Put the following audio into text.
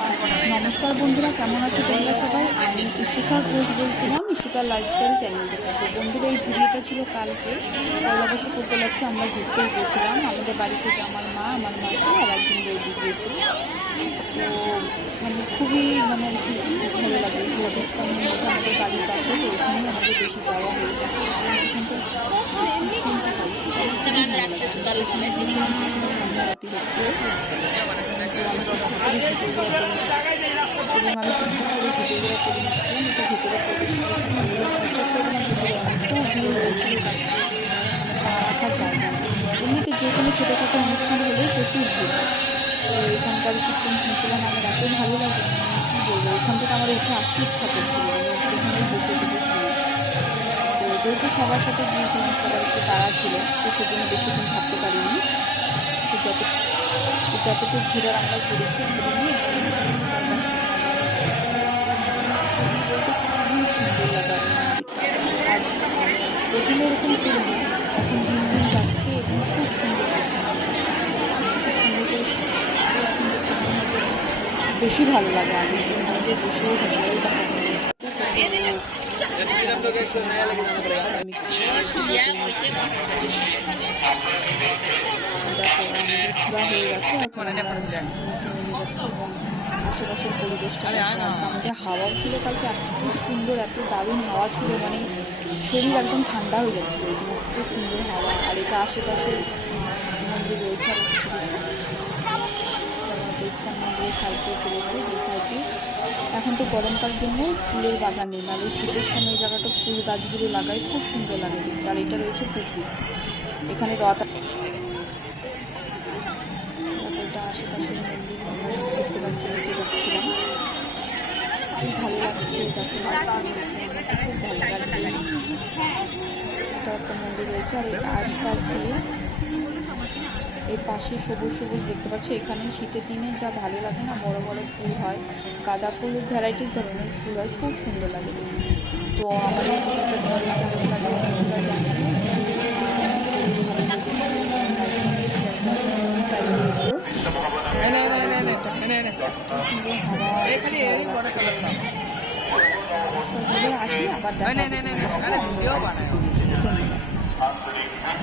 নমস্কার বন্ধুরা, কেমন আছো তোমরা সবাই? আমি ইশিকা ঘোষ বলছিলাম, ইশিকা লাইফস্টাইল চ্যানেল থেকে। তো বন্ধুরা, এই ভিডিওটা ছিল কালকে পয়লা বৈশাখ উপলক্ষে আমরা ঘুরতে গিয়েছিলাম। আমাদের বাড়ি থেকে আমার মা, আমার মাসি আর একজন বৌদি গিয়েছিল। তো খুবই আর কি ভালো লাগে যে অবস্থানের মধ্যে আমাদের বাড়ির পাশে, তো ওখানেই আমাদের বেশি যাওয়া হয়ে থাকে। খুবই ভালো লাগে। তার এই সময় গিয়েছিলাম, সেই সময় সন্ধ্যা রাতি হচ্ছে। তো আমি ভিডিওগুলো এবং আমি কিছু করে ভিডিওগুলো করে নিচ্ছিলাম। এটা ভিতরে প্রবেশ করছিলাম, বিশেষ করে ভিতরে এত ভিড় হয়েছিল পা রাখার জায়গা নেই। এমনিতে যে কোনো ছোটোখাটো অনুষ্ঠান হলেও প্রচুর ভিড়। তো এখানকার কীর্তন শুনছিলাম, আমার এত ভালো লাগে, কী বলবো। ওখান থেকে আমার উঠে আসতে ইচ্ছা করছিল, ওখানে বসে থেকে শুনি। তো যেহেতু সবার সাথে গিয়েছিলাম, সবার একটু তাড়া ছিল, তো সেজন্য বেশিক্ষণ থাকতে পারিনি। তো যতটুকু ঘুরে আমরা ঘুরেছি, ঘুরে নিয়ে খুবই সুন্দর লাগে মন্দিরটা। আর প্রথমে এরকম ছিল না, এখন দিন দিন যাচ্ছে এবং খুব সুন্দর লাগছে। বেশি ভালো লাগে আগের দিন, যে বসেও থাকে এই দেখা ঘোরা হয়ে গেছে। এখন আমরা নিচে নেমে যাচ্ছি এবং আশেপাশের পরিবেশটা, আমাদের হাওয়াও ছিল কালকে এত সুন্দর, এত দারুণ হাওয়া ছিল, শরীর একদম ঠান্ডা হয়ে যাচ্ছিল। এত সুন্দর হাওয়া। আর এটা আশেপাশে মন্দির রয়েছে আরও কিছু কিছু, যেমন ইস্কন মন্দিরের সাইডে চলে যাবে, যে সাইডে এখন তো গরমকাল জন্য ফুলের বাগান নেই, নাহলে শীতের সময় জায়গাটা ফুল গাছগুলো লাগায়, খুব সুন্দর লাগে দেখতে। আর এটা রয়েছে পুকুর, এখানে এটা আশেপাশের মন্দির দেখতে যাচ্ছিলাম। খুব ভালো লাগছে, দেখো খুব ভালো লাগে। এটা একটা মন্দির রয়েছে, আর এই আশপাশ দিয়ে এই পাশে সবুজ সবুজ দেখতে পাচ্ছ। এখানে শীতের দিনে যা ভালো লাগে না, বড় বড় ফুল হয়, গাঁদা ফুল, ভ্যারাইটিস ধরনের ফুল হয়, খুব সুন্দর লাগে দেখতে। তো আমার এই ভিডিওটা তোমাদের কেমন লাগে তোমরা জানিও। যদি ভালো লেগে সাবস্ক্রাইব করে দিও। আসি আবার দেখা।